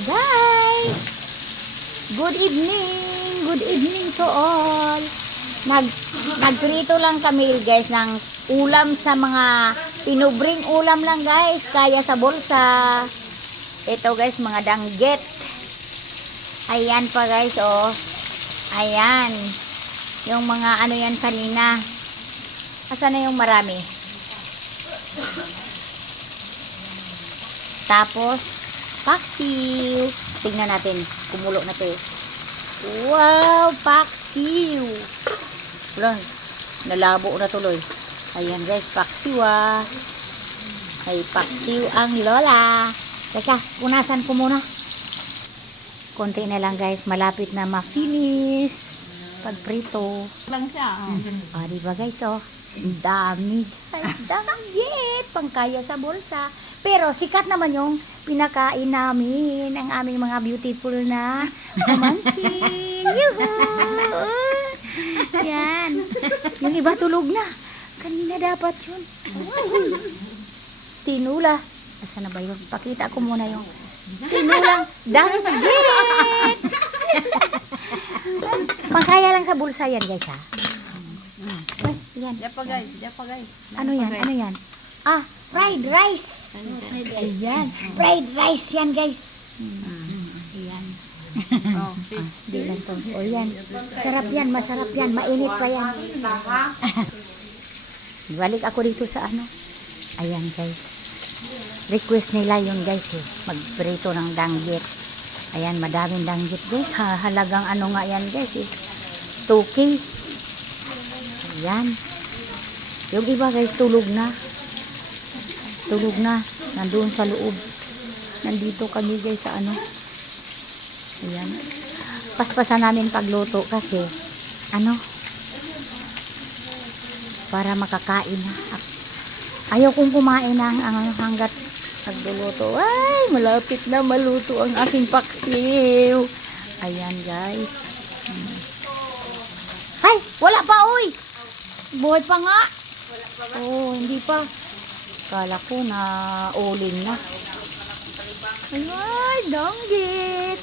Guys, good evening. Good evening to all. Nagprito lang kami guys ng ulam sa mga pinubring ulam lang guys. Kaya sa bulsa. Ito guys, mga danggit. Ayan pa guys, oh. Ayan. Yung mga ano yan kanina. Asan na yung marami? Tapos, paksiw. Tingnan natin. Kumulo na to. Wow, paksiw. Wala, nalabo na tuloy. Ayan guys, paksiw ah. Ay, paksiw ang lola. Teka, punasan ko muna. Konti na lang guys, malapit na ma-finish. Pagprito. Lang siya. Ah, diba guys, oh. Ang dami guys, danggit. Pangkaya sa bulsa. Pero sikat naman yung pinakain namin ang aming mga beautiful na pamangkin. Yuhu! Yan. Yung iba tulog na. Kanina dapat yun. Tinula. Asa na ba yun? Pakita ko muna yung tinulang danggit. Pangkaya lang sa bulsa yan guys ha. Ay, yan. Diapa guys, diapa guys. Ano yan? Ano yan? Ah, fried rice. Ayan. Fried rice yan guys. Ayan. Oh, Di lang to. O yan. Sarap yan. Masarap yan. Mainit pa yan. Balik ako dito sa ano. Ayan guys. Request nila yun guys eh. Magprito ng danggit. Ayan. Madaming danggit guys. Halagang ano nga yan guys eh. 2K. Ayan. Yung iba guys tulog na. Tulog na. Nandun sa loob. Nandito kami guys sa ano. Ayan. Paspasan namin pagluto kasi ano para makakain na. Ayaw kong kumain na hanggat nagluluto. Ay, malapit na maluto ang aking paksiw. Ayan guys. Ay, wala pa oy. Buhay pa nga. Oh, hindi pa. Kala ko na uling na. Ay, danggit.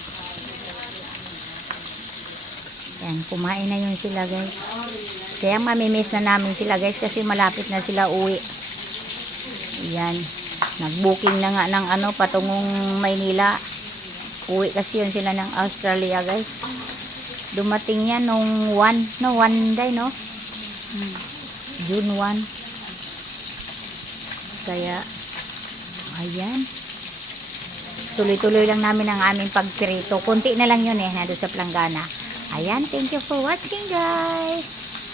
Yan, kumain na yun sila guys. Kaya mamimiss na namin sila guys kasi malapit na sila uwi. Yan. Nag-booking na nga ng ano patungong Maynila. Uwi kasi yun sila ng Australia guys. Dumating yan nung one day no? June 1. Kaya, ayan. Tuloy-tuloy lang namin ang aming pagprito. Kunti na lang yun eh, nandun sa planggana. Ayan, thank you for watching guys.